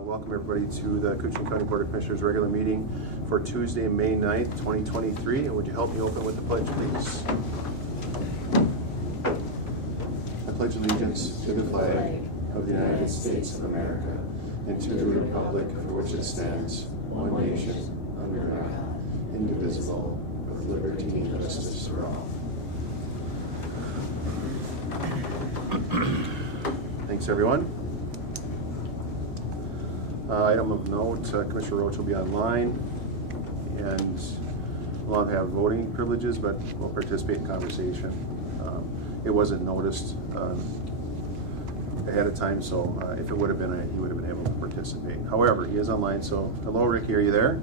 Welcome everybody to the Koochiching County Board of Commissioners regular meeting for Tuesday, May 9th, 2023. And would you help me open with the pledge, please? I pledge allegiance to the flag of the United States of America and to the republic for which it stands, one nation, under God, indivisible, with liberty and justice for all. Thanks, everyone. Item of note, Commissioner Roach will be online and will not have voting privileges, but will participate in conversation. It wasn't noticed ahead of time, so if it would have been, he would have been able to participate. However, he is online, so hello, Ricky, are you there?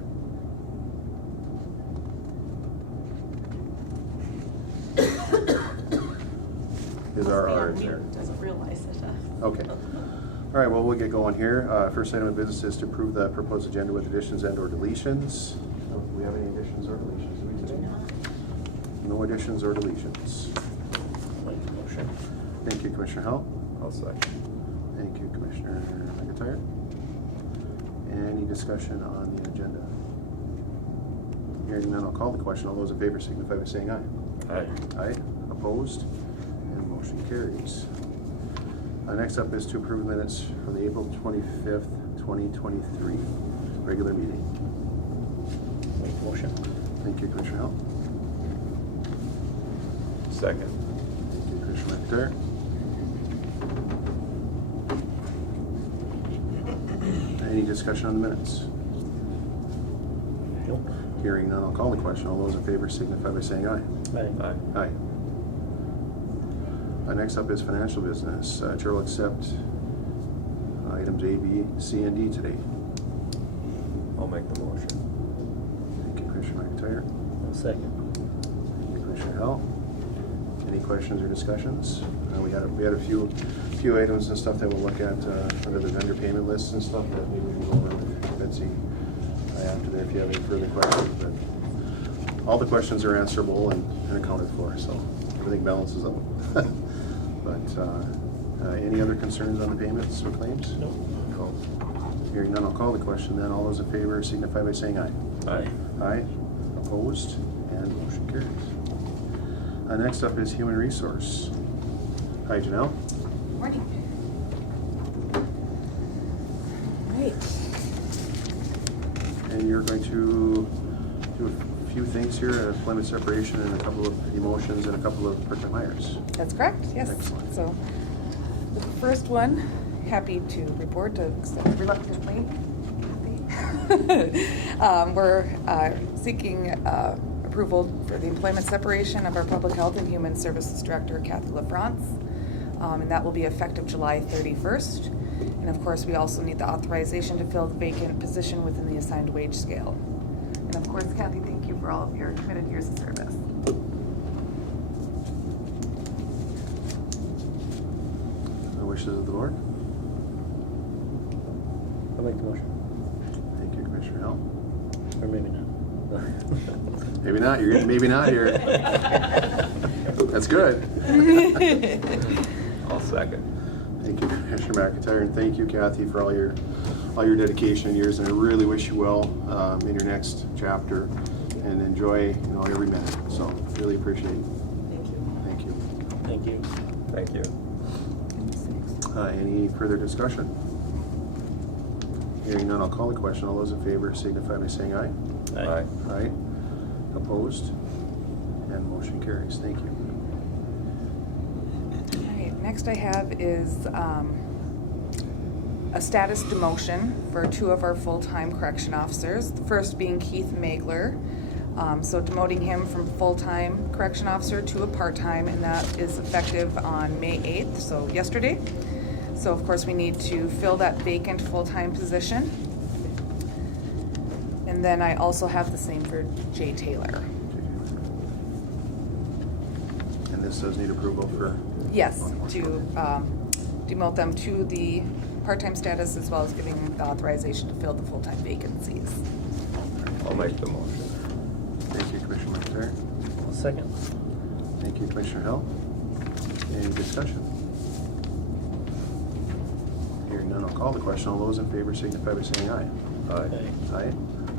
Is our is there? Doesn't realize it. Okay. All right, well, we'll get going here. First item of business is to approve the proposed agenda with additions and or deletions. Do we have any additions or deletions? Do we today? No additions or deletions. Make the motion. Thank you, Commissioner Howell. I'll second. Thank you, Commissioner McIntyre. Any discussion on the agenda? Hearing none, I'll call the question. All those in favor signify by saying aye. Aye. Aye. Opposed? And motion carries. Next up is to approve minutes from the April 25th, 2023 regular meeting. Make the motion. Thank you, Commissioner Howell. Second. Thank you, Commissioner McIntyre. Any discussion on the minutes? Nope. Hearing none, I'll call the question. All those in favor signify by saying aye. Aye. Aye. Next up is financial business. Chair will accept items A, B, C, and D today. I'll make the motion. Thank you, Commissioner McIntyre. I'll second. Thank you, Commissioner Howell. Any questions or discussions? We had a few items and stuff that we'll look at under the vendor payment lists and stuff that maybe we can go over with Betsy after there if you have any further questions. But all the questions are answerable and accounted for, so everything balances out. But any other concerns on the payments or claims? Nope. No. Hearing none, I'll call the question then. All those in favor signify by saying aye. Aye. Aye. Opposed? And motion carries. Next up is human resource. Hi, Janelle. Morning. Right. And you're going to do a few things here, employment separation and a couple of emotions and a couple of part-time hires. That's correct, yes. Excellent. So the first one, happy to report, except reluctantly, we're seeking approval for the employment separation of our Public Health and Human Services Director, Kathy LaFrance, and that will be effective July 31st. And of course, we also need the authorization to fill the vacant position within the assigned wage scale. And of course, Kathy, thank you for all of your committed years of service. The wishes of the board. I'll make the motion. Thank you, Commissioner Howell. Or maybe not. Maybe not. You're getting maybe not here. That's good. I'll second. Thank you, Commissioner McIntyre, and thank you, Kathy, for all your dedication and years. And I really wish you well in your next chapter, and enjoy every minute. So really appreciate it. Thank you. Thank you. Thank you. Thank you. Any further discussion? Hearing none, I'll call the question. All those in favor signify by saying aye. Aye. Aye. Opposed? And motion carries. Thank you. All right, next I have is a status demotion for two of our full-time correction officers. The first being Keith Magler. So demoting him from full-time correction officer to a part-time, and that is effective on May 8th, so yesterday. So of course we need to fill that vacant full-time position. And then I also have the same for Jay Taylor. And this does need approval for? Yes, to demote them to the part-time status as well as giving the authorization to fill the full-time vacancies. I'll make the motion. Thank you, Commissioner McIntyre. I'll second. Thank you, Commissioner Hill. Any discussion? Hearing none, I'll call the question. All those in favor signify by saying aye. Aye. Aye.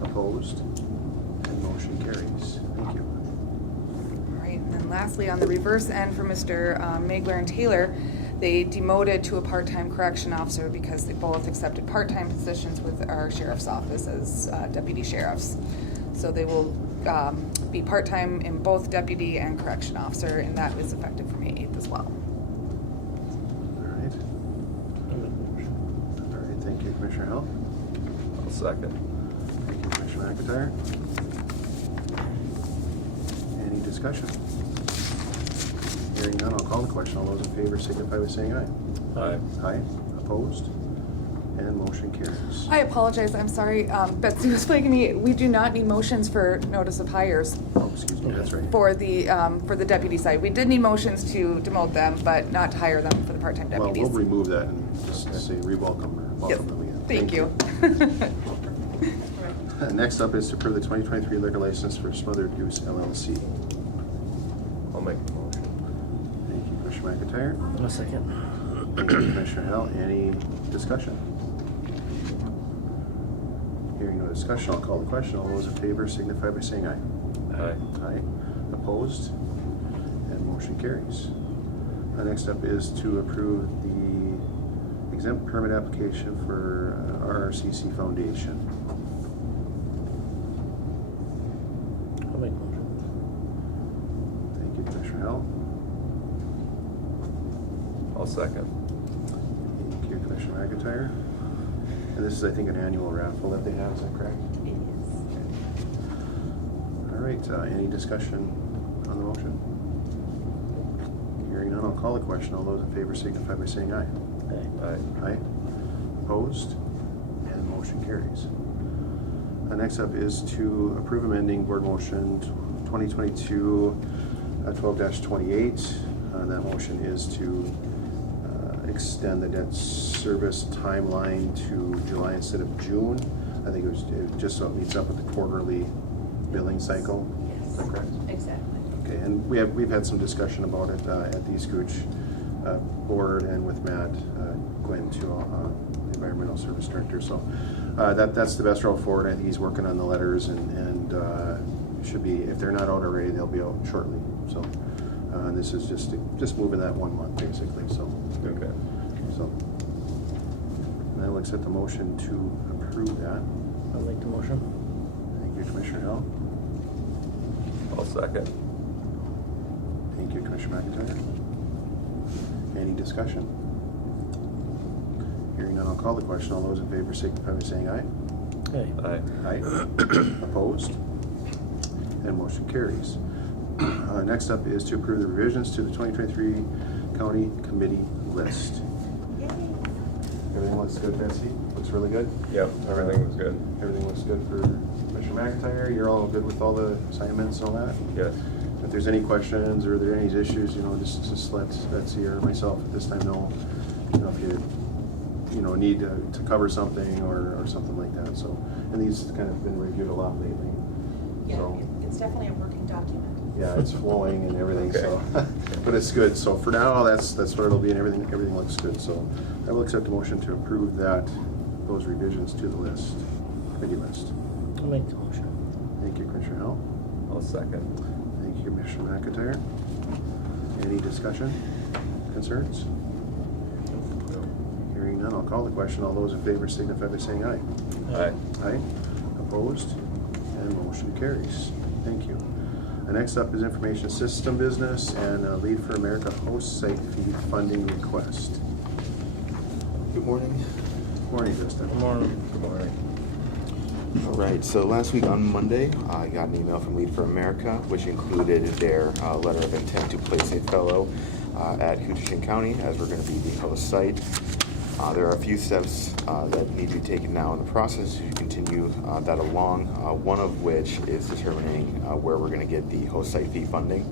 Opposed? And motion carries. Thank you. All right, and then lastly, on the reverse end for Mr. Magler and Taylor, they demoted to a part-time correction officer because they both accepted part-time positions with our sheriff's office as deputy sheriffs. So they will be part-time in both deputy and correction officer, and that is effective from May 8th as well. All right. I'll make the motion. All right, thank you, Commissioner Hell. I'll second. Thank you, Commissioner McIntyre. Any discussion? Hearing none, I'll call the question. All those in favor signify by saying aye. Aye. Aye. Opposed? And motion carries. I apologize, I'm sorry, Betsy was flagging me. We do not need motions for notice of hires Oh, excuse me, that's right. for the deputy side. We did need motions to demote them, but not to hire them for the part-time Well, deputies. we'll remove that and just say re-welcome or Yes, welcome them again. thank you. Next up is to approve the 2023 liquor license for Smothered Goose LLC. I'll make the motion. Thank you, Commissioner McIntyre. I'll second. Thank you, Commissioner Hell. Any discussion? Hearing no discussion, I'll call the question. All those in favor signify by saying aye. Aye. Aye. Opposed? And motion carries. Next up is to approve the exempt permit application for RRCC Foundation. I'll make the motion. Thank you, Commissioner Hell. I'll second. Thank you, Commissioner McIntyre. And this is, I think, an annual raffle that they have, is that correct? It is. All right, any discussion on the motion? Hearing none, I'll call the question. All those in favor signify by saying aye. Aye. Aye. Opposed? And motion carries. Next up is to approve amending board motion 2022-12-28. That motion is to extend the debt service timeline to July instead of June. I think it just so it meets up with the quarterly billing cycle. Yes. Is that correct? Exactly. Okay, and we've had some discussion about it at the Scooch board and with Matt Gwynn too, the environmental service director. So that's the best route forward. I think he's working on the letters and should be, if they're not out already, they'll be out shortly. So this is just moving that 1 month basically. So Okay. so and I will accept the motion to approve that. I'll make the motion. Thank you, Commissioner Hell. I'll second. Thank you, Commissioner McIntyre. Any discussion? Hearing none, I'll call the question. All those in favor signify by saying aye. Aye. Aye. Aye. Opposed? And motion carries. Next up is to approve the revisions to the 2023 County Committee list. Yay. Everything looks good, Betsy? Looks really good? Yep, everything was good. Everything looks good for Commissioner McIntyre? You're all good with all the assignments and all that? Yes. If there's any questions or there are any issues, just let Betsy or myself at this time know, if you need to cover something or something like that. So, and these kind of been reviewed a lot lately. Yeah, So, it's definitely a working document. yeah, it's flowing and everything. Okay. So, but it's good. So for now, that's what it'll be, and everything looks good. So I will accept a motion to approve those revisions to the committee list. I'll make the motion. Thank you, Commissioner Hell. I'll second. Thank you, Commissioner McIntyre. Any discussion, concerns? Hearing none, I'll call the question. All those in favor signify by saying aye. Aye. Aye. Opposed? And motion carries. Thank you. Next up is information system business and Lead for America host site fee funding request. Good morning. Morning, Justin. Good morning. Good morning. All right, so last week on Monday, I got an email from Lead for America, which included their letter of intent to place a fellow at Koochiching County, as we're going to be the host site. There are a few steps that need to be taken now in the process to continue that along, one of which is determining where we're going to get the host site fee funding.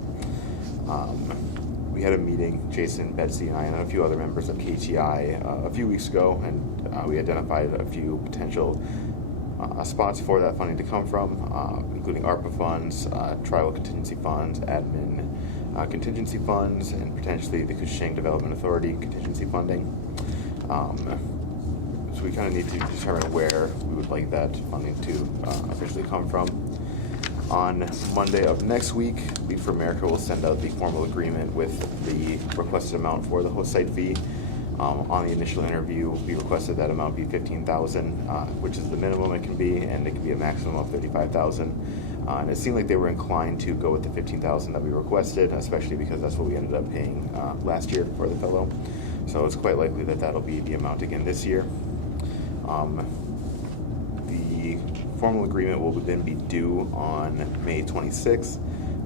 We had a meeting, Jason, Betsy, and I, and a few other members of KTI a few weeks ago, and we identified a few potential spots for that funding to come from, including ARPA funds, tribal contingency funds, admin contingency funds, and potentially the Koochiching Development Authority contingency funding. So we kind of need to determine where we would like that funding to officially come from. On Monday of next week, Lead for America will send out the formal agreement with the requested amount for the host site fee. On the initial interview, we requested that amount be $15,000, which is the minimum it can be, and it can be a maximum of $35,000. And it seemed like they were inclined to go with the $15,000 that we requested, especially because that's what we ended up paying last year for the fellow. So it's quite likely that that'll be the amount again this year. The formal agreement will then be due on May 26th.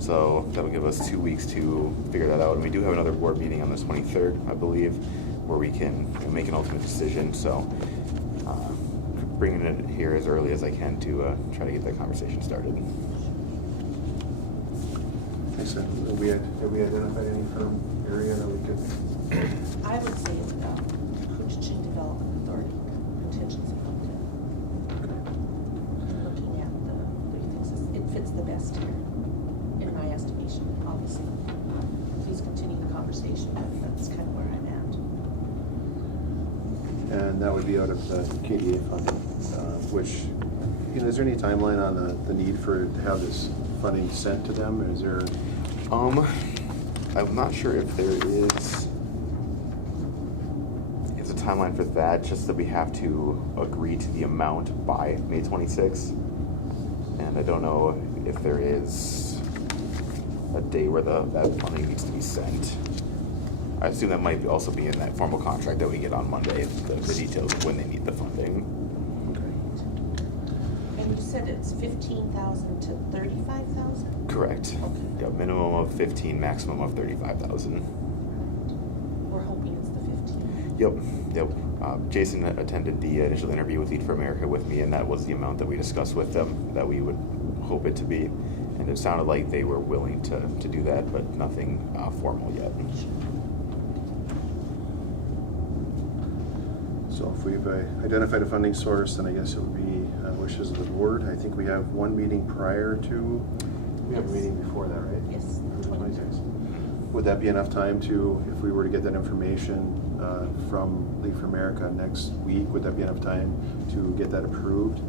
So that'll give us 2 weeks to figure that out. And we do have another board meeting on the 23rd, I believe, where we can make an ultimate decision. So bringing it here as early as I can to try to get that conversation started. Thanks. Have we identified any firm area that we could? I would say Koochiching Development Authority, contingency fund. Looking at the things, it fits the best here, in my estimation, obviously. Please continue the conversation, but that's kind of where I'm at. And that would be out of the KDA funding, which, is there any timeline on the need to have this funding sent to them? Is there? I'm not sure if there is a timeline for that, just that we have to agree to the amount by May 26th. And I don't know if there is a day where that funding needs to be sent. I assume that might also be in that formal contract that we get on Monday, the details of when they need the funding. And you said it's 15,000 to 35,000? Correct. Okay. Yeah, minimum of 15, maximum of 35,000. We're hoping it's the 15. Yep. Jason attended the initial interview with Lead for America with me, and that was the amount that we discussed with them that we would hope it to be. And it sounded like they were willing to do that, but nothing formal yet. So if we've identified a funding source, then I guess it would be wishes of the board. I think we have one meeting prior to. We have a meeting before that, right? Yes, For the 26th. 26th. Would that be enough time to, if we were to get that information from League for America next week, would that be enough time to get that approved?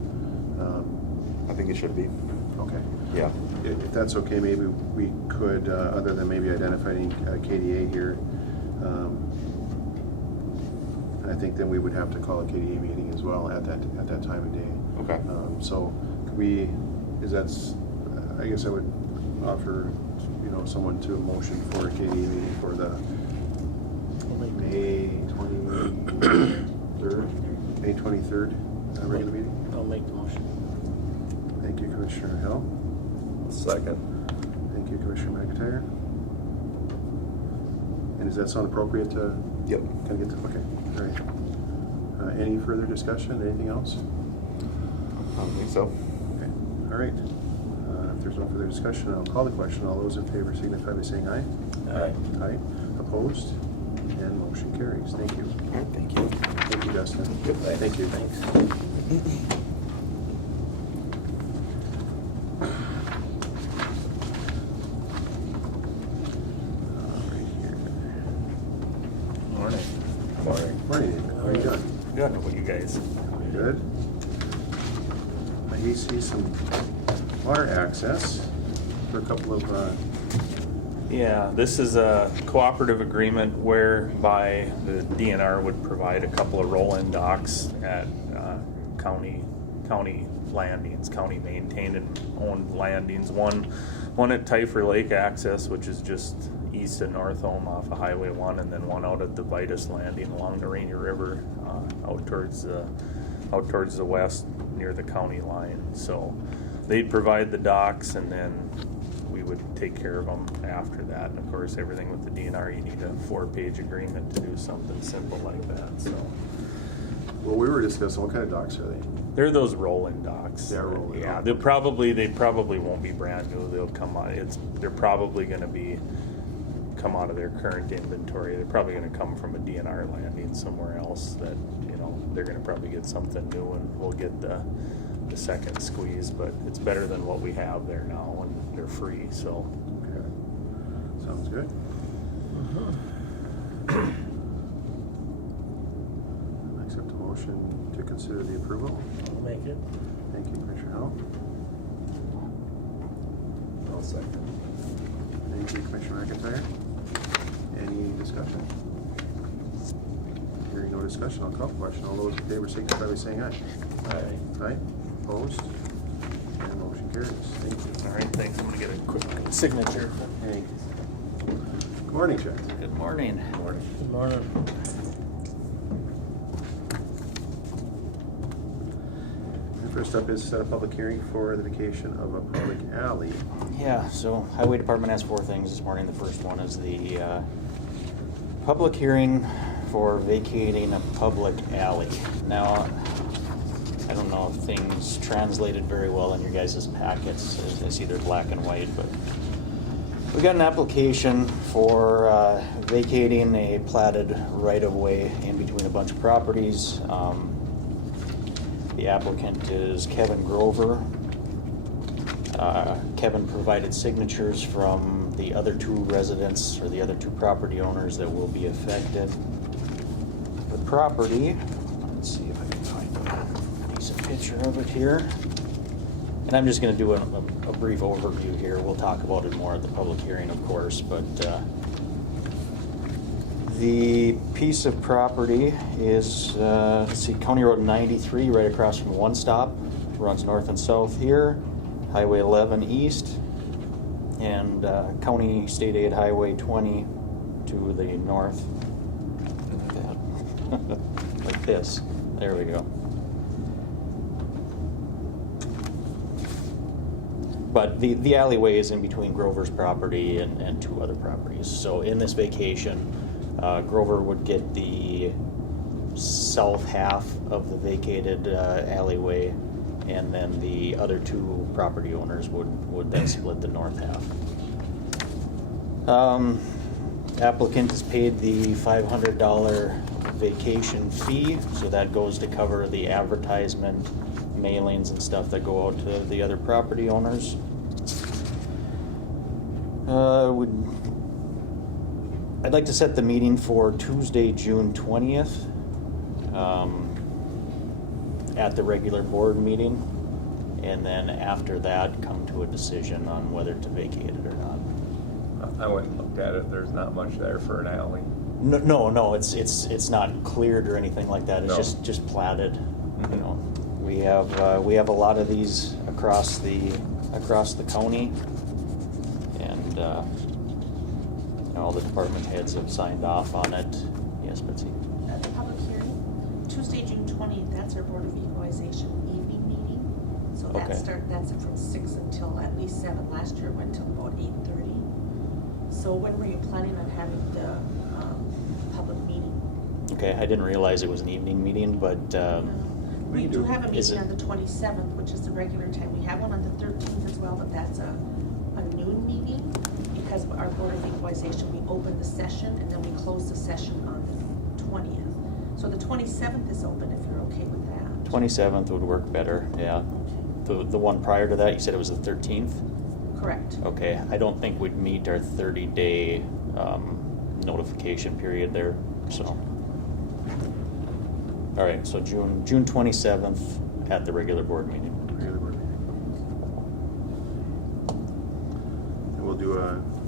I think it should be. Okay. Yeah. If that's okay, maybe we could, other than maybe identifying KDA here, I think then we would have to call a KDA meeting as well at that time of day. Okay. So could we, I guess I would offer, someone to a motion for a KDA meeting for the May 23rd regular meeting. I'll make the motion. Thank you, Commissioner Hill. Second. Thank you, Commissioner McIntyre. And does that sound appropriate to? Yep. Can I get to, okay, all right. Any further discussion, anything else? I don't think so. Okay, all right. If there's no further discussion, I'll call the question. All those in favor signify by saying aye. Aye. Aye. Opposed? And motion carries. Thank you. All right, thank you. Thank you, Dustin. Yep, Thank you. Thanks. Morning. Morning. Morning, David. How are you doing? Good. How about you guys? Good. I see some water access for a couple of, Yeah, this is a cooperative agreement whereby the DNR would provide a couple of roll-in docks at county landings, county maintained and owned landings. One at Typher Lake Access, which is just east of North Home off of Highway 1, and then one out at the Vitus Landing along the Rainier River, out towards the west near the county line. So they'd provide the docks, and then we would take care of them after that. And of course, everything with the DNR, you need a 4-page agreement to do something simple like that. So well, we were discussing, what kind of docks are they? they're those rolling docks. They're rolling. Yeah, they probably won't be brand new. They'll come on. They're probably going to come out of their current inventory. They're probably going to come from a DNR landing somewhere else that, they're going to probably get something new, and we'll get the second squeeze, but it's better than what we have there now, and they're free, so. Okay. Sounds good. I accept a motion to to consider the approval? I'll make it. Thank you, Commissioner Howell. I'll second. Thank you, Commissioner McIntyre. Any discussion? Hearing no discussion, I'll call the question. All those in favor signify by saying aye. Aye. Aye. Opposed? And motion carries. Thank you. All right, thanks. I'm gonna get a quick signature. Hey. Good morning, Chet. Good morning. Morning. Good morning. And first up is set a public hearing for the vacation of a public alley. Yeah, so Highway Department has 4 things this morning. The first one is the public hearing for vacating a public alley. Now, I don't know if things translated very well in your guys' packets. I see they're black and white, but we got an application for vacating a platted right-of-way in between a bunch of properties. The applicant is Kevin Grover. Kevin provided signatures from the other 2 residents or the other 2 property owners that will be affected. The property, let's see if I can find a decent picture of it here. And I'm just going to do a brief overview here. We'll talk about it more at the public hearing, of course, but the piece of property is, let's see, County Road 93, right across from One Stop. Runs north and south here. Highway 11 east. And County State Aid Highway 20 to the north. Like that. Like this. There we go. But the alleyway is in between Grover's property and 2 other properties. So in this vacation, Grover would get the south half of the vacated alleyway, and then the other 2 property owners would then split the north half. Applicant has paid the $500 vacation fee, so that goes to cover the advertisement, mailings and stuff that go out to the other property owners. I'd like to set the meeting for Tuesday, June 20th at the regular board meeting, and then after that come to a decision on whether to vacate it or not. I went and looked at it. There's not much there for an alley. No, it's not cleared or anything like that. It's No. just platted. You know, we have a lot of these across the county, and all the department heads have signed off on it. Yes, Betsy. The public hearing, Tuesday, June 20th, that's our Board of Equalization evening meeting. So Okay. that's from 6 until at least 7. Last year it went till about 8:30. So when were you planning on having the public meeting? Okay, I didn't realize it was an evening meeting, but We do have a Is meeting it- on the 27th, which is the regular time. We have one on the 13th as well, but that's a noon meeting, because our Board of Equalization, we open the session and then we close the session on the 20th. So the 27th is open if you're okay with that. 27th would work better. Yeah. Okay. The one prior to that, you said it was the 13th. Correct. Okay, I don't think we'd meet our 30-day notification period there, so. All right, so June 27th at the regular board meeting. Regular board meeting. And we'll do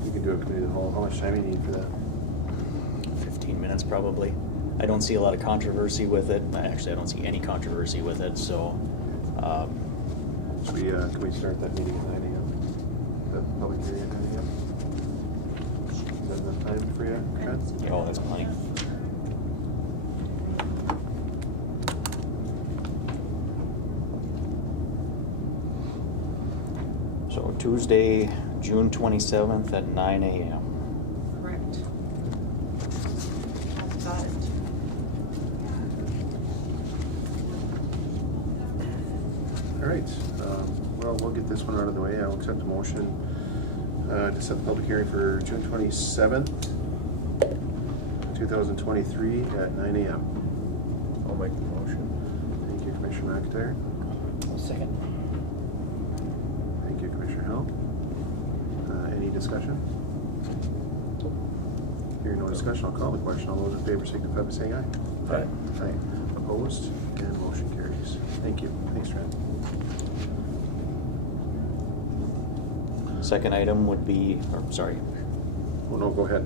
you can do a committee of the whole. How much time do you need for that? 15 minutes probably. I don't see a lot of controversy with it. Actually, I don't see any controversy with it, so. Should we, can we start that meeting at 9 a.m.? The public hearing at 9 a.m.? Is that enough time for you, Fred? Oh, that's plenty. So Tuesday, June 27th at 9 a.m. Correct. I've got it. All right, well, we'll get this one out of the way. I'll accept a motion to set the public hearing for June 27th, 2023 at 9 a.m. I'll make the motion. Thank you, Commissioner McIntyre. I'll second. Thank you, Commissioner Hill. Any discussion? Hearing no discussion, I'll call the question. All those in favor signify by saying aye. Aye. Aye. Opposed? And motion Thank you. Thanks, Trent. Second item would be, or sorry, Oh, no, go ahead.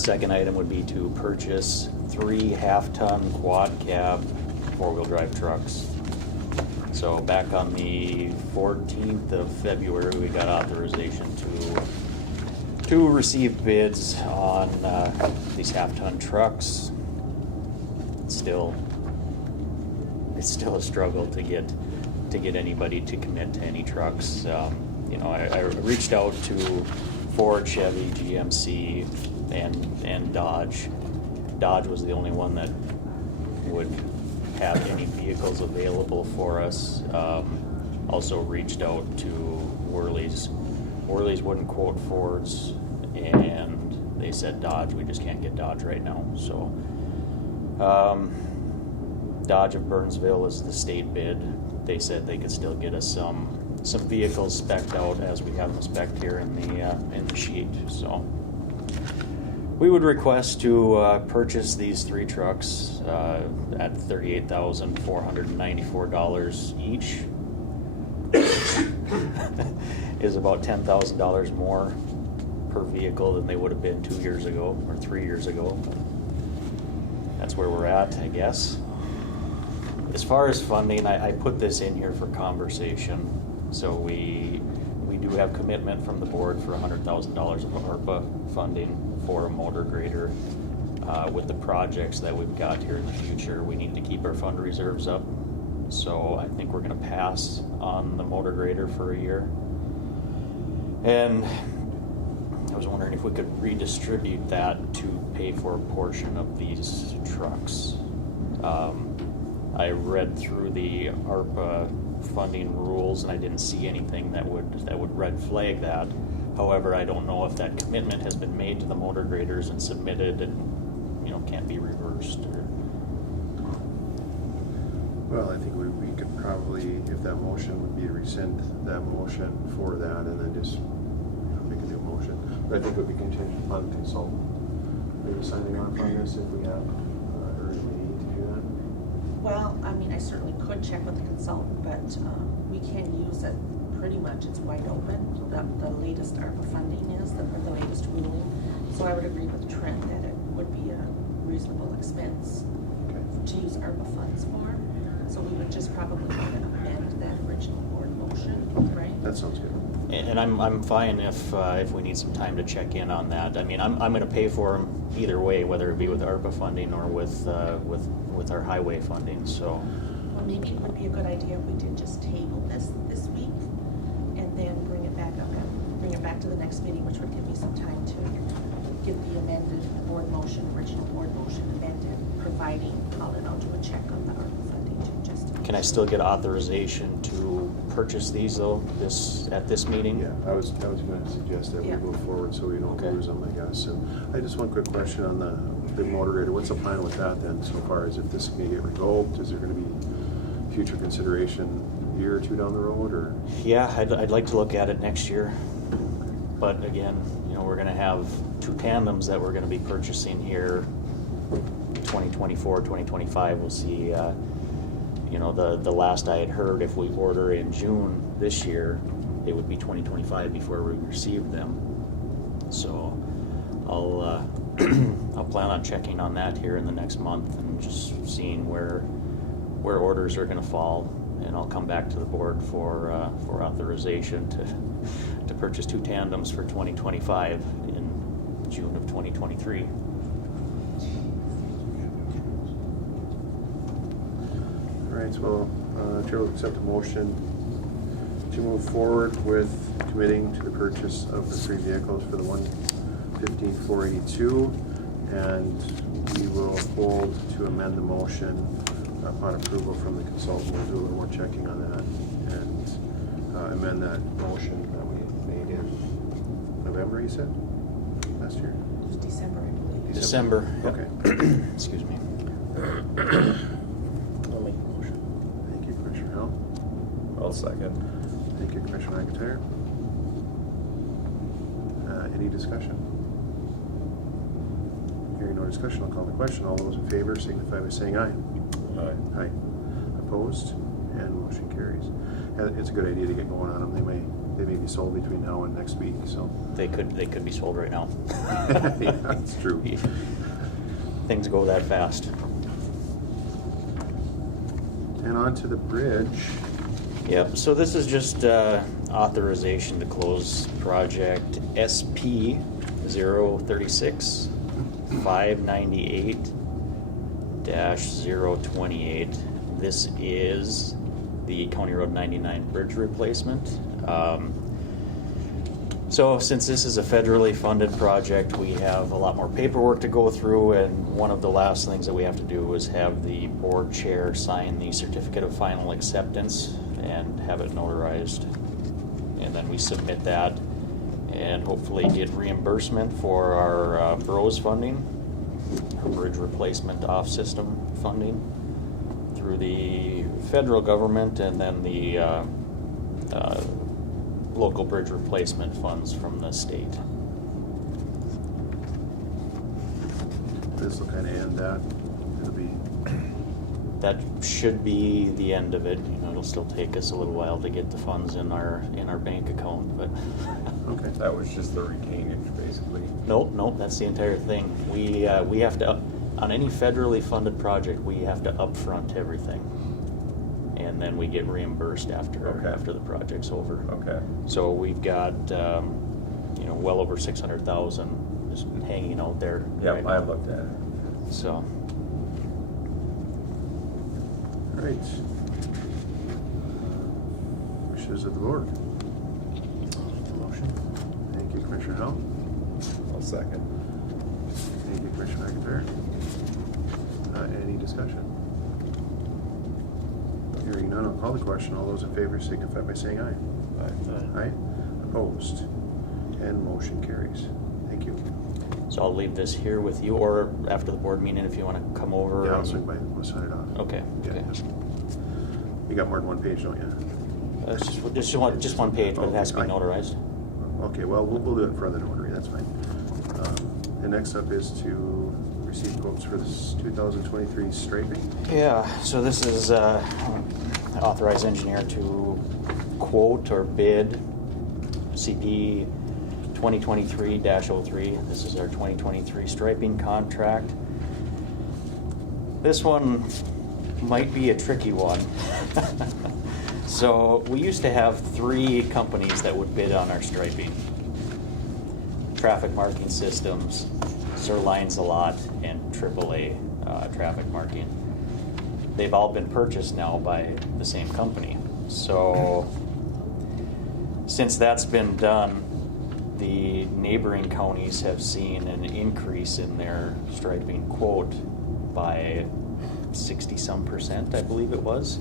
second item would be to purchase 3 half-ton quad cab four-wheel drive trucks. So back on the 14th of February, we got authorization to receive bids on these half-ton trucks. It's still a struggle to get anybody to commit to any trucks. You know, I reached out to Ford, Chevy, GMC, and Dodge. Dodge was the only one that would have any vehicles available for us. Also reached out to Worley's. Worley's wouldn't quote Fords, and they said Dodge. We just can't get Dodge right now. So Dodge of Burnsville is the state bid. They said they could still get us some vehicles spec'd out as we have them spec'd here in the sheet. So we would request to purchase these 3 trucks at $38,494 each. Is about $10,000 more per vehicle than they would have been 2 years ago or 3 years ago. That's where we're at, I guess. As far as funding, I put this in here for conversation. So we do have commitment from the board for $100,000 of ARPA funding for a motor grader. With the projects that we've got here in the future, we need to keep our fund reserves up. So I think we're going to pass on the motor grader for a year. And I was wondering if we could redistribute that to pay for a portion of these trucks. I read through the ARPA funding rules and I didn't see anything that would red flag that. However, I don't know if that commitment has been made to the motor graders and submitted and, you know, can't be reversed. Well, I think we could probably, if that motion would be rescind that motion for that and then just make a new motion. But I think it would be contingent upon the consultant maybe signing off on this if we have urgent need to do that. Well, I mean, I certainly could check with the consultant, but we can use it pretty much, it's wide open. The latest ARPA funding is, the latest ruling. So I would agree with Trent that it would be a reasonable expense to use ARPA funds for. So we would just probably want to amend that original board motion, right? That sounds good. And I'm fine if we need some time to check in on that. I mean, I'm going to pay for them either way, whether it be with ARPA funding or with our highway funding. So. Well, maybe it would be a good idea if we did just table this week and then bring it back to the next meeting, which would give me some time to get the amended board motion, original board motion amended, providing I'll do a check on the ARPA funding too, just. Can I still get authorization to purchase these though, at this meeting? Yeah, I was going to suggest that we move forward so we don't Okay. lose them, I guess. And I just one quick question on the motor grader. What's the plan with that then so far? Is if this may get revoked, is there going to be future consideration a year or two down the road or? Yeah, I'd like to look at it next year. But again, you know, we're going to have 2 tandems that we're going to be purchasing here 2024, 2025. We'll see, you know, the last I had heard, if we order in June this year, it would be 2025 before we receive them. So I'll plan on checking on that here in the next month and just seeing where orders are going to fall. And I'll come back to the board for authorization to purchase 2 tandems for 2025 in June of 2023. All right, so Chair will accept a motion to move forward with committing to the purchase of the 3 vehicles for the $115,482, and we will hold to amend the motion upon approval from the consultant. We'll do a little more checking on that and amend that motion that we made in November, you said, last year? It was December, I believe. December. Yep. Okay. Excuse me. I'll make the motion. Thank you, Commissioner Howell. I'll second. Thank you, Commissioner McIntyre. Any discussion? Hearing no discussion, I'll call the question. All those in favor signify by saying aye. Aye. Aye. Opposed? And motion carries. It's a good idea to get going on them. They may be sold between now and next week, so. They could be sold right now. Yeah, that's true. Things go that fast. And on to the bridge. Yep, so this is just authorization to close project SP 036 598-028. This is the County Road 99 bridge replacement. So since this is a federally funded project, we have a lot more paperwork to go through, and one of the last things that we have to do is have the board chair sign the certificate of final acceptance and have it notarized. And then we submit that and hopefully get reimbursement for our BROS funding, our bridge replacement off-system funding through the federal government, and then the local bridge replacement funds from the state. This will kind of end that. It'll be, That should be the end of it. You know, it'll still take us a little while to get the funds in our bank account, but okay. That was just the retainage, basically. nope, that's the entire thing. We have to on any federally funded project, we have to upfront everything, and then we get reimbursed after the project's over. Okay. So we've got well over 600,000 just hanging out there. Yep, right I now. looked at it. So All right. Wishes of the board. Motion. Thank you, Commissioner Howell. I'll second. Thank you, Commissioner McIntyre. Any discussion? Hearing none, I'll call the question. All those in favor signify by saying aye. Aye. Opposed? And motion carries. Thank you. So I'll leave this here with you, or after the board meeting, if you want to come over. Yeah, I'll and- swing by. We'll sign it off. Okay. Yeah. Okay. You got more than one page, don't you? It's just one page, but it has to be Okay. notarized. Okay, well, we'll do it in front of the notary, that's fine. And next up is to receive quotes for this 2023 striping. Yeah, so this is authorized engineer to quote or bid CP 2023-03. This is our 2023 striping contract. This one might be a tricky one. So we used to have 3 companies that would bid on our striping. Traffic Marking Systems, Sir Lines a Lot, and AAA Traffic Marking. They've all been purchased now by the same company. So since that's been done, the neighboring counties have seen an increase in their striping quote by 60-some%, I believe it was.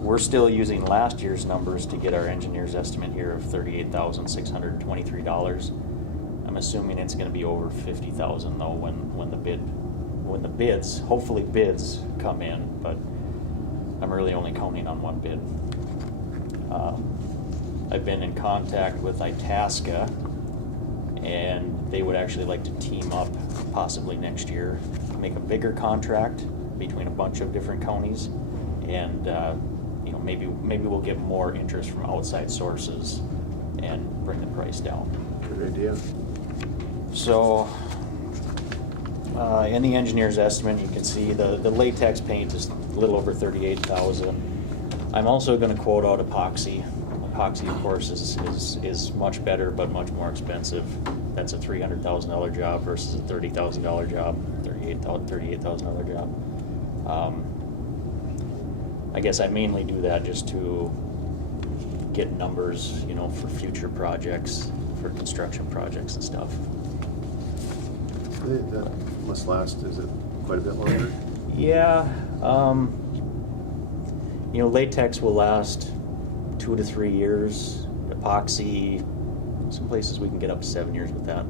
We're still using last year's numbers to get our engineer's estimate here of $38,623. I'm assuming it's going to be over $50,000 though when the bids, hopefully bids come in, but I'm really only counting on one bid. I've been in contact with Itasca, and they would actually like to team up possibly next year, make a bigger contract between a bunch of different counties, and maybe we'll get more interest from outside sources and bring the price down. Good idea. So in the engineer's estimate, you can see the latex paint is a little over $38,000. I'm also going to quote out epoxy. Epoxy, of course, is much better but much more expensive. That's a $300,000 job versus a $30,000 job, $38,000 job. I guess I mainly do that just to get numbers, for future projects, for construction projects and stuff. That must last, is it quite a bit longer? Yeah, latex will last 2 to 3 years. Epoxy, some places we can get up to 7 years with that.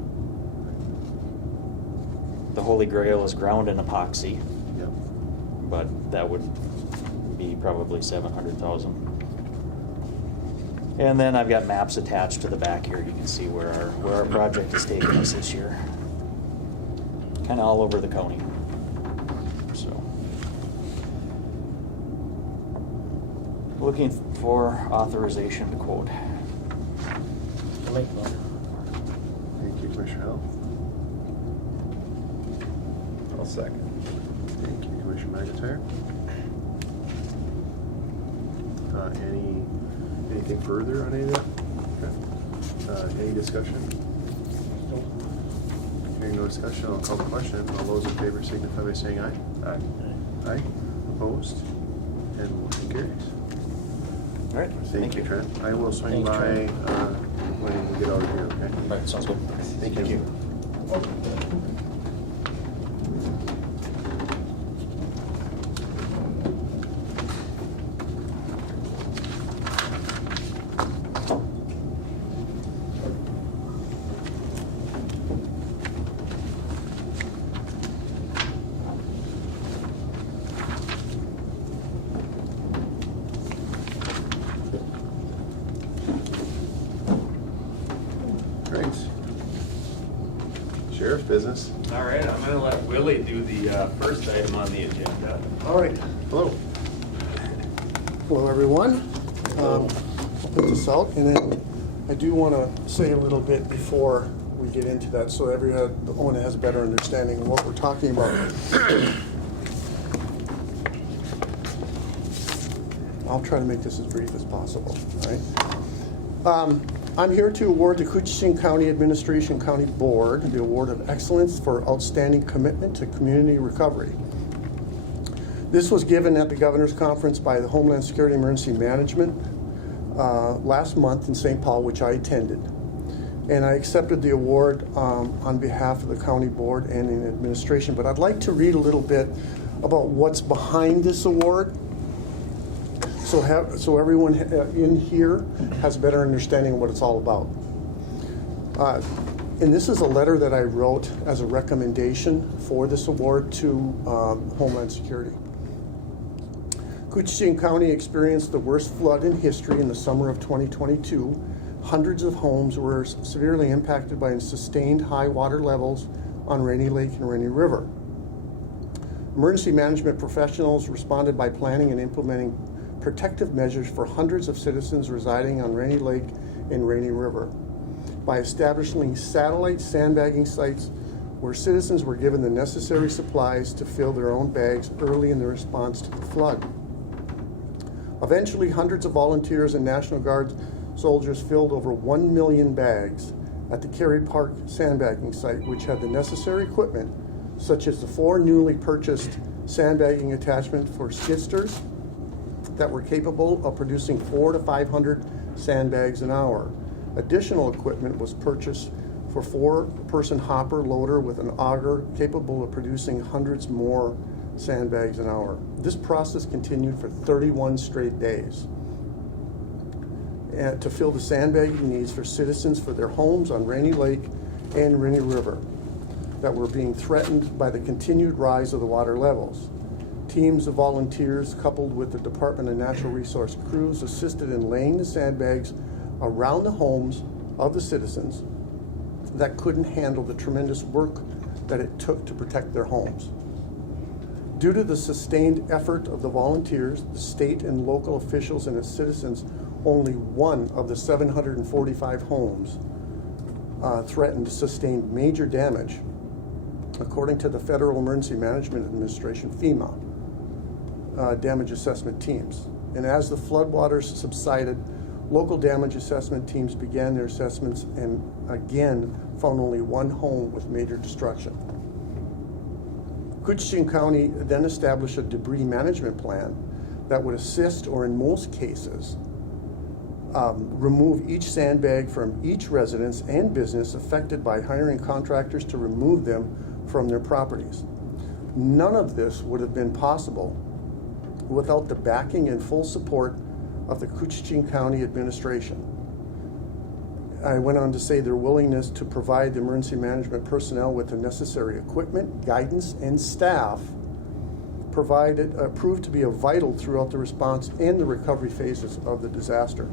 The Holy Grail is ground in epoxy, Yep. but that would be probably $700,000. And then I've got maps attached to the back here. You can see where our project is taking us this year. Kind of all over the county. So Looking for authorization to quote. I'll make the motion. Thank you, Commissioner Hell. I'll second. Thank you, Commissioner McIntyre. Anything further on any of that? Okay. Any discussion? Hearing no discussion, I'll call the question. All those in favor signify by saying aye. Aye. Aye. Opposed? And motion carries. All right, Thank you, Trent. I will swing Thanks, by Trent. when we get out of here, okay? All right, sounds good. Thank you. Great. Sheriff's business. All right, I'm gonna let Willie do the first item on the agenda. All right. Hello. Hello, everyone. I'll put this out, and then I do want to say a little bit before we get into that, so everyone has a better understanding of what we're talking about. I'll try to make this as brief as possible, all right? I'm here to award the Koochiching County Administration County Board the Award of Excellence for Outstanding Commitment to Community Recovery. This was given at the Governor's Conference by the Homeland Security Emergency Management last month in St. Paul, which I attended. And I accepted the award on behalf of the county board and in administration. But I'd like to read a little bit about what's behind this award, so everyone in here has a better understanding of what it's all about. And this is a letter that I wrote as a recommendation for this award to Homeland Security. Koochiching County experienced the worst flood in history in the summer of 2022. Hundreds of homes were severely impacted by sustained high water levels on Rainy Lake and Rainy River. Emergency management professionals responded by planning and implementing protective measures for hundreds of citizens residing on Rainy Lake and Rainy River by establishing satellite sandbagging sites where citizens were given the necessary supplies to fill their own bags early in the response to the flood. Eventually, hundreds of volunteers and National Guard soldiers filled over 1 million bags at the Cary Park sandbagging site, which had the necessary equipment, such as the 4 newly purchased sandbagging attachments for skidsters that were capable of producing 400 to 500 sandbags an hour. Additional equipment was purchased for 4-person hopper loader with an auger capable of producing hundreds more sandbags an hour. This process continued for 31 straight days to fill the sandbagging needs for citizens for their homes on Rainy Lake and Rainy River that were being threatened by the continued rise of the water levels. Teams of volunteers coupled with the Department of Natural Resource crews assisted in laying the sandbags around the homes of the citizens that couldn't handle the tremendous work that it took to protect their homes. Due to the sustained effort of the volunteers, the state and local officials and its citizens, only one of the 745 homes threatened sustained major damage, according to the Federal Emergency Management Administration, FEMA, damage assessment teams. And as the floodwaters subsided, local damage assessment teams began their assessments and again found only one home with major destruction. Koochiching County then established a debris management plan that would assist, or in most cases, remove each sandbag from each residence and business affected by hiring contractors to remove them from their properties. None of this would have been possible without the backing and full support of the Koochiching County administration. I went on to say their willingness to provide the emergency management personnel with the necessary equipment, guidance, and staff proved to be vital throughout the response and the recovery phases of the disaster.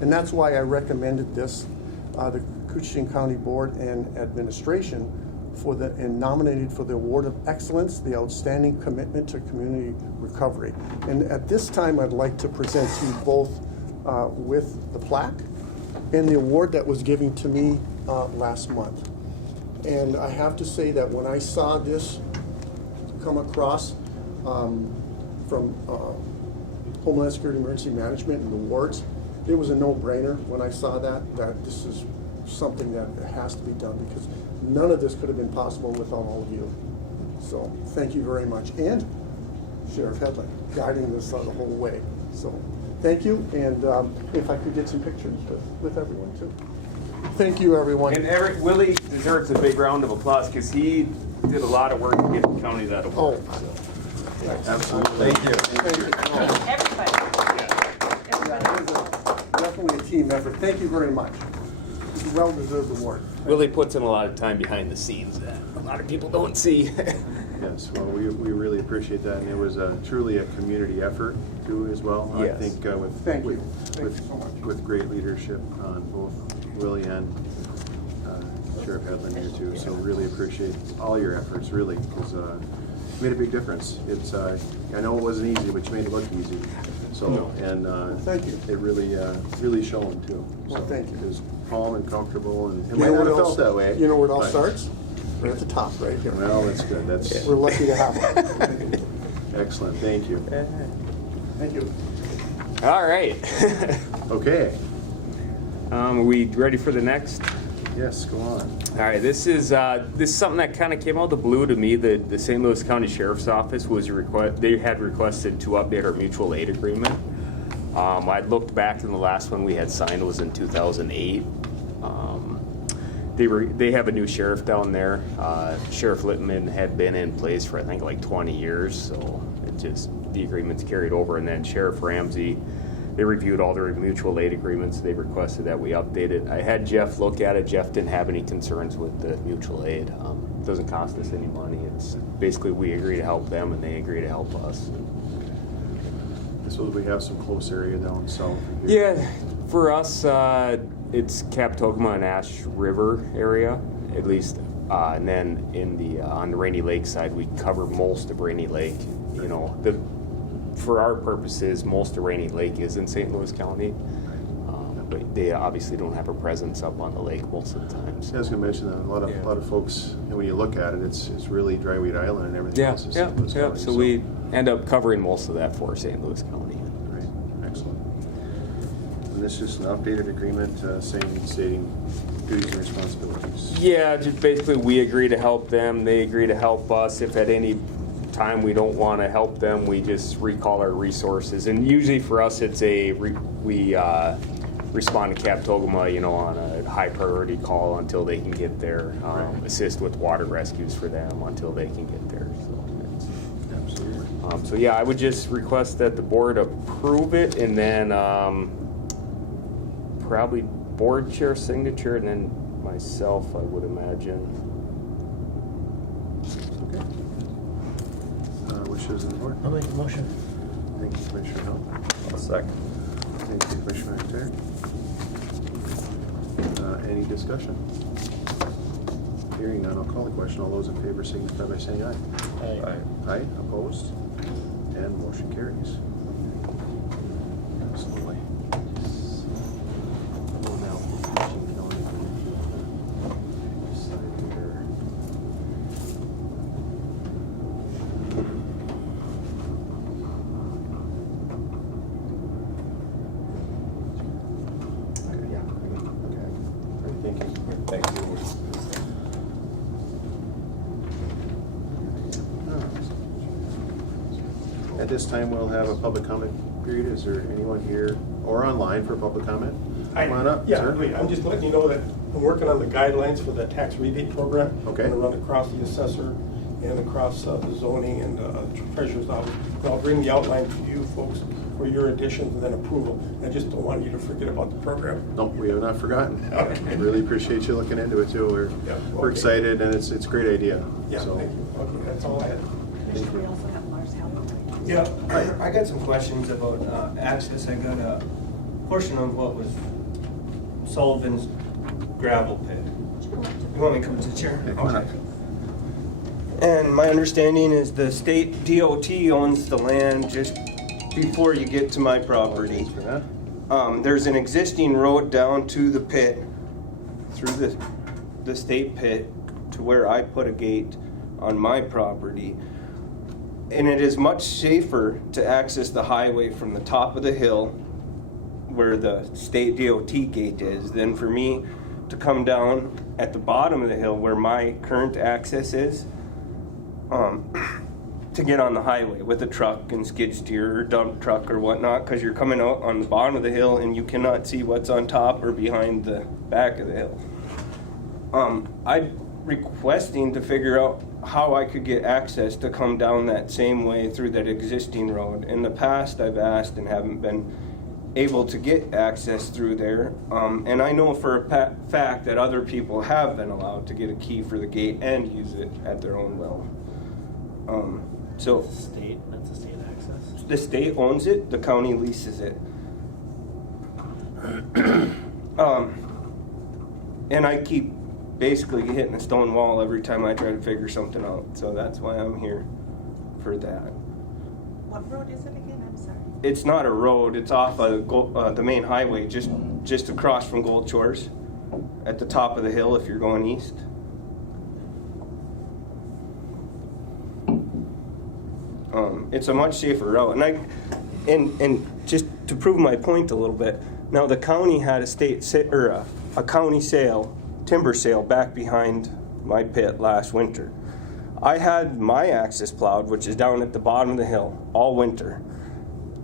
And that's why I recommended this, the Koochiching County Board and Administration and nominated for the Award of Excellence, the Outstanding Commitment to Community Recovery. And at this time, I'd like to present to you both with the plaque and the award that was given to me last month. And I have to say that when I saw this come across from Homeland Security Emergency Management and the wards, it was a no-brainer when I saw that this is something that has to be done, because none of this could have been possible without all of you. So thank you very much. And Sheriff Headland guiding this the whole way. So thank you, and if I could get some pictures with everyone too. Thank you, everyone. And Willie deserves a big round of applause because he did a lot of work to get the county that award. Absolutely. Thank you. Thank you. Everybody. Yeah, it was definitely a team effort. Thank you very much. It's a well-deserved award. Willie puts in a lot of time behind the scenes that a lot of people don't see. Yes, well, we really appreciate that, and it was truly a community effort too, as well. Yes. I think Thank you. Thank you so much. with great leadership on both Willie and Sheriff Headland here too. So really appreciate all your efforts, really, because it made a big difference. It's I know it wasn't easy, but you made it look easy. So and Thank you. It really shone too. Well, So thank you. It was calm and comfortable, and it You might know not where have it all- felt that way. You know where it all but- starts? Right at the top, right here. Well, that's good. That's We're lucky to have it. excellent. Thank you. Thank you. All right. Okay. Are we ready for the next? Yes, go on. All right, this is something that kind of came out of the blue to me. The St. Louis County Sheriff's Office they had requested to update our mutual aid agreement. I looked back, and the last one we had signed was in 2008. They have a new sheriff down there. Sheriff Littman had been in place for I think like 20 years, so the agreement's carried over. And then Sheriff Ramsey, they reviewed all their mutual aid agreements. They requested that we update it. I had Jeff look at it. Jeff didn't have any concerns with the mutual aid. It doesn't cost us any money. It's basically we agree to help them and they agree to help us. I suppose we have some close area down south here. Yeah, for us, it's Captogama and Ash River area, at least. And then on the Rainy Lake side, we cover most of Rainy Lake. You know, for our purposes, most of Rainy Lake is in St. Louis County, but they obviously don't have a presence up on the lake most of the time. I was going to mention that a lot of folks, when you look at it, it's really Dryweed Island and everything else is St. Louis County. So we end up covering most of that for St. Louis County. Right, excellent. And this is an updated agreement stating duties and responsibilities. Yeah, just basically we agree to help them, they agree to help us. If at any time we don't want to help them, we just recall our resources. And usually for us, it's we respond to Captogama, on a high priority call until they can get there. Assist with water rescues for them until they can get there. Absolutely. So yeah, I would just request that the board approve it, and then probably board chair signature, and then myself, I would imagine. Okay. Wishes of the board. I'll make the motion. Thank you, Commissioner Hill. I'll second. Thank you, Commissioner McTair. Any discussion? Hearing none, I'll call the question. All those in favor signify by saying aye. Aye. Aye, opposed, and motion carries. Absolutely. We'll now Koochiching County. Decide here. Okay, yeah. Okay. All right, thank you. Thank you. At this time, we'll have a public comment period. Is there anyone here or online for public comment? Come on up, Yeah, sir. wait, I'm just letting you know that I'm working on the guidelines for the tax rebate program. Okay. I'm gonna run across the assessor and across the zoning and treasurer's office. And I'll bring the outline to you folks for your additions and then approval. I just don't want you to forget about the program. No, we have not forgotten. Okay. I really appreciate you looking into it too. Yeah, We're okay. excited, and it's a great idea. Yeah, So, thank you. Okay, that's all I had. Commissioner, we also have Lars Howard. Yeah. I got some questions about access. I got a portion of what was Sullivan's gravel pit. You want me to come to the chair? Yeah, come on Okay. And my understanding is the state DOT owns the land just before you get to my property. Thanks for that. There's an existing road down to the pit, through the state pit, to where I put a gate on my property. And it is much safer to access the highway from the top of the hill, where the state DOT gate is, than for me to come down at the bottom of the hill where my current access is, to get on the highway with a truck and skid steer or dump truck or whatnot, because you're coming out on the bottom of the hill and you cannot see what's on top or behind the back of the hill. I'm requesting to figure out how I could get access to come down that same way through that existing road. In the past, I've asked and haven't been able to get access through there. And I know for a fact that other people have been allowed to get a key for the gate and use it at their own will. State, that's a state access. The state owns it, the county leases it. And I keep basically hitting a stone wall every time I try to figure something out. So that's why I'm here for that. What road is it again? I'm sorry. It's not a road, it's off of the main highway, just across from Gold Shores, at the top of the hill if you're going east. It's a much safer route, and just to prove my point a little bit. Now the county had a county sale, timber sale back behind my pit last winter. I had my access plowed, which is down at the bottom of the hill, all winter.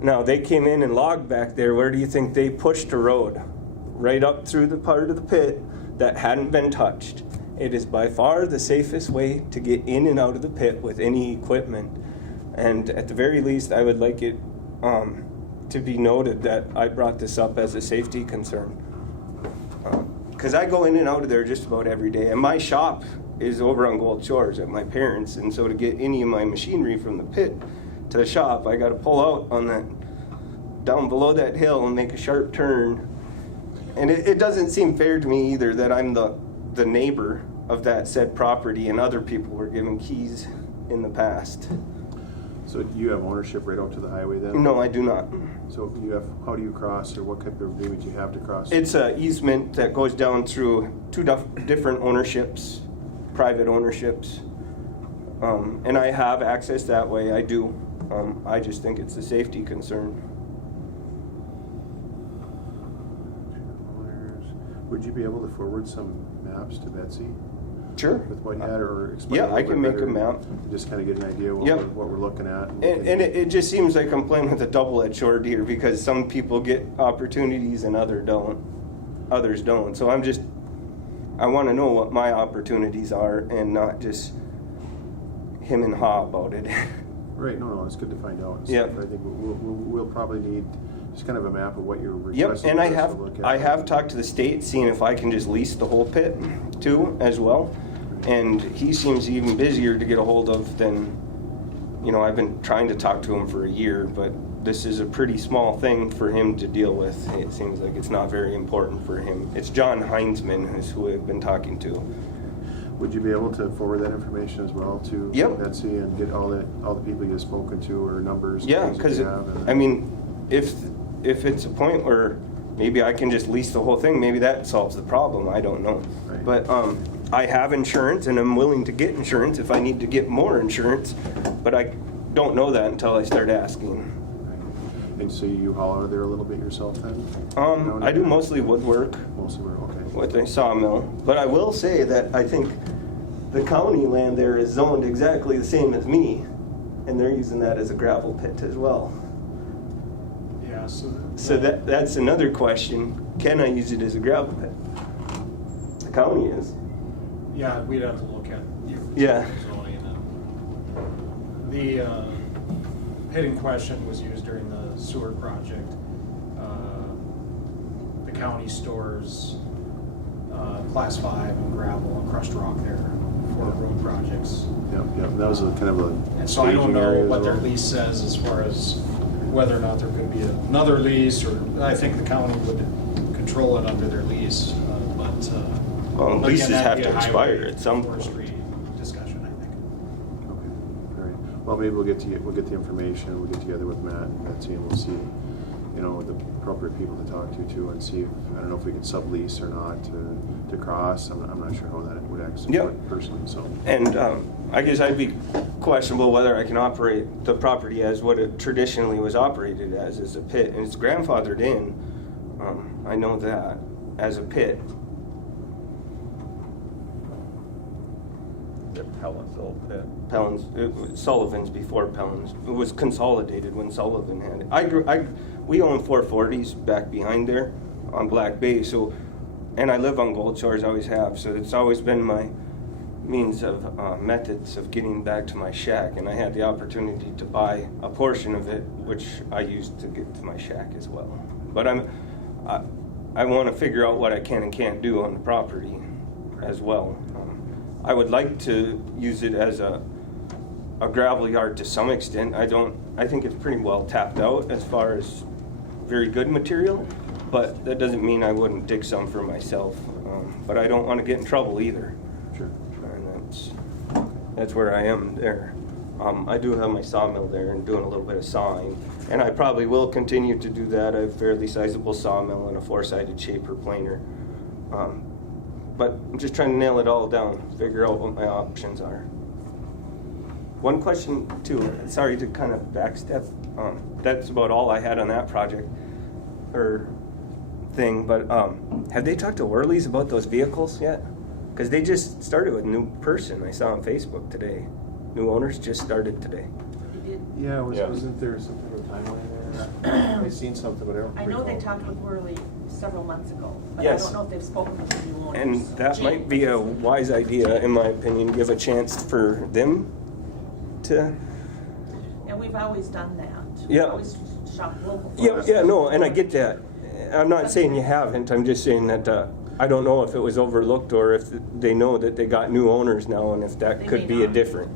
Now they came in and logged back there. Where do you think they pushed a road? Right up through the part of the pit that hadn't been touched. It is by far the safest way to get in and out of the pit with any equipment. And at the very least, I would like it to be noted that I brought this up as a safety concern. Because I go in and out of there just about every day. And my shop is over on Gold Shores at my parents'. And so to get any of my machinery from the pit to the shop, I got to pull out on that, down below that hill and make a sharp turn. And it doesn't seem fair to me either that I'm the neighbor of that said property and other people were given keys in the past. So you have ownership right out to the highway then? No, I do not. So how do you cross, or what type of agreement do you have to cross? It's an easement that goes down through two different ownerships, private ownerships. And I have access that way, I do. I just think it's a safety concern. Would you be able to forward some maps to Betsy? Sure. With what you had, or explain? Yeah, I can make a map. Just kind of get an idea what we're looking at. And it just seems like I'm playing with a double-edged sword here, because some people get opportunities and others don't. So I want to know what my opportunities are and not just him and ha about it. Right, no, it's good to find out. Yeah. I think we'll probably need just kind of a map of what you're Yep, requesting. and I I have talked to the state, seeing if I can just lease the whole pit too, as well. And he seems even busier to get a hold of than, I've been trying to talk to him for a year, but this is a pretty small thing for him to deal with. It seems like it's not very important for him. It's John Heinzman is who I've been talking to. Would you be able to forward that information as well to Yep. Betsy and get all the people you've spoken to, or numbers? Yeah, things that because you have, if it's a point where maybe I can just lease the whole thing, maybe that solves the problem. I don't know. Right. But I have insurance, and I'm willing to get insurance if I need to get more insurance. But I don't know that until I start asking. Right. And so you haul out of there a little bit yourself then? I do mostly woodwork Mostly work, okay. with a sawmill. But I will say that I think the county land there is zoned exactly the same as me, and they're using that as a gravel pit as well. Yeah, So that's another question. Can I use it as a gravel pit? The county is. yeah, we'd have to look at your Yeah. zoning. The pit in question was used during the sewer project. The county stores class 5 and gravel and crushed rock there for road projects. Yep, that was a kind of a And so I don't staging know area as what their well. lease says as far as whether or not there could be another lease, or I think the county would control it under their lease, but Well, again, leases that'd have be to a expire highway at some point. forestry discussion, I think. Well, maybe we'll get the information, we'll get together with Matt and Betsy, and we'll see, you know, the appropriate people to talk to too, and see if, I don't know if we can sublease or not to cross. I'm not sure how that would actually Yep. work personally, so. And I guess I'd be questionable whether I can operate the property as what it traditionally was operated as a pit, and it's grandfathered in. I know that as a pit. The Pellet's old pit. Pellin's, Sullivan's before Pellin's. It was consolidated when Sullivan had it. We own 440s back behind there on Black Bay, so, and I live on Gold Shores, always have, so it's always been my means of methods of getting back to my shack, and I had the opportunity to buy a portion of it, which I used to get to my shack as well. But I want to figure out what I can and can't do on the property as well. I would like to use it as a gravel yard to some extent. I think it's pretty well tapped out as far as very good material, but that doesn't mean I wouldn't dig some for myself. But I don't want to get in trouble either. Sure. And that's where I am there. I do have my sawmill there and doing a little bit of sawing, and I probably will continue to do that. I have a fairly sizable sawmill and a 4-sided shaper planer. But I'm just trying to nail it all down, figure out what my options are. One question too, sorry to kind of backstep, that's about all I had on that project or thing, but have they talked to Worley's about those vehicles yet? Because they just started with a new person, I saw on Facebook today. New owners just started today. They did. Yeah, Yeah. wasn't there some kind of timeline there? I seen something, but I don't I know they recall. talked with Worley several months ago, but Yes. I don't know if they've spoken with the new owners. And that Jane, might be a wise idea, in my opinion, give a chance for them to, And we've always done that. Yeah. We always shop local. yeah, no, and I get that. I'm not saying you haven't, I'm just saying that I don't know if it was overlooked or if they know that they got new owners now and if that They could may be a not. different.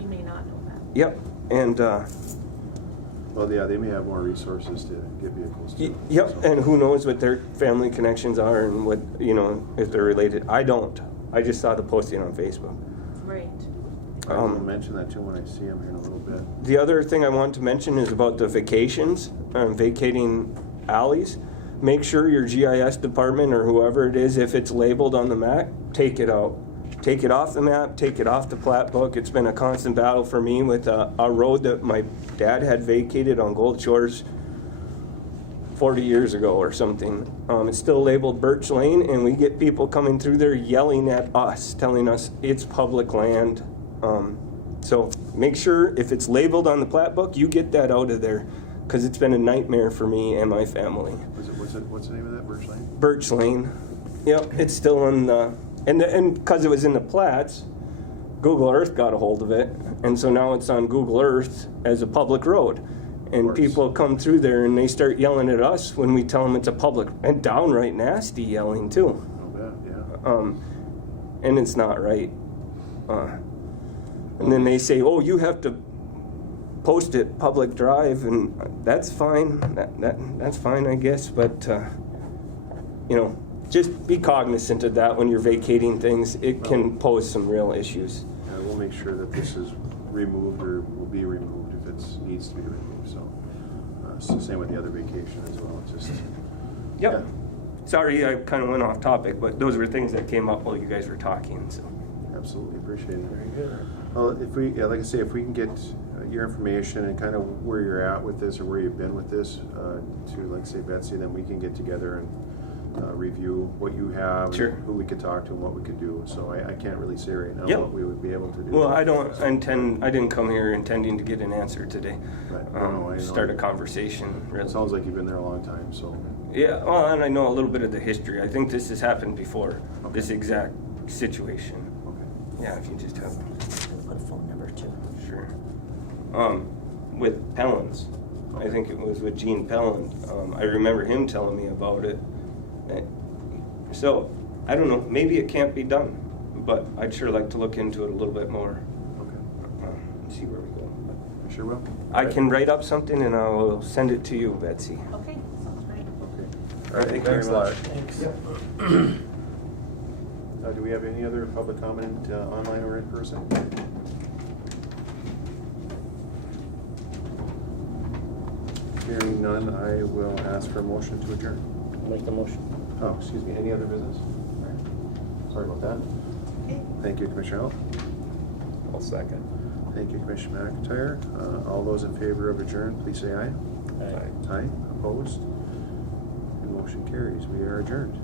You may not know that. Yep, and, Well, yeah, they may have more resources to get vehicles to. yep, and who knows what their family connections are and what, you know, if they're related. I don't. I just saw the posting on Facebook. Great. I will mention that too when I see them here in a little bit. The other thing I want to mention is about the vacations, vacating alleys. Make sure your GIS department or whoever it is, if it's labeled on the map, take it out. Take it off the map, take it off the plat book. It's been a constant battle for me with a road that my dad had vacated on Gold Shores 40 years ago or something. It's still labeled Birch Lane, and we get people coming through there yelling at us, telling us it's public land. So make sure if it's labeled on the plat book, you get that out of there, because it's been a nightmare for me and my family. What's the name of that, Birch Lane? Birch Lane. Yep, it's still in the, and because it was in the plats, Google Earth got a hold of it, and so now it's on Google Earth as a public road. And course. people come through there and they start yelling at us when we tell them it's a public, and downright nasty yelling too. Oh, yeah. And it's not right. And then they say, oh, you have to post it public drive, and that's fine. That's fine, I guess. But you know, just be cognizant of that when you're vacating things. It can pose some real issues. Yeah, we'll make sure that this is removed or will be removed if it needs to be removed. So it's the same with the other vacation as well. It's just Yep. Sorry, I kind of went off topic, but those were things that came up while you guys were talking. So. absolutely appreciate it. Very good. Well, if we, like I say, if we can get your information and kind of where you're at with this or where you've been with this to, like say, Betsy, then we can get together and review what you have, Sure. and who we could talk to and what we could do. So I can't really say right now Yep. what we would be able to do. Well, I didn't come here intending to get an answer today. Right. No, I know. Start a conversation, really. It sounds like you've been there a long time, so. Yeah, well, and I know a little bit of the history. I think this has happened before, Okay. this exact situation. Okay. Yeah, if you just have, Put a phone number too. sure. With Pellins, I think it was with Gene Pellin. I remember him telling me about it. So, I don't know, maybe it can't be done, but I'd sure like to look into it a little bit more. Okay. See where we go. I sure will. I can write up something and I will send it to you, Betsy. Okay, sounds great. Okay. All right, Thank you Thanks a very lot. much. Do we have any other public comment online or in person? Hearing none, I will ask for a motion to adjourn. Make the motion. Oh, excuse me, any other business? Sorry about that. Okay. Thank you, Commissioner Hall. I'll second. Thank you, Commissioner McIntyre. All those in favor of adjourn, please say aye. Aye. Aye, opposed? And motion carries. We are adjourned.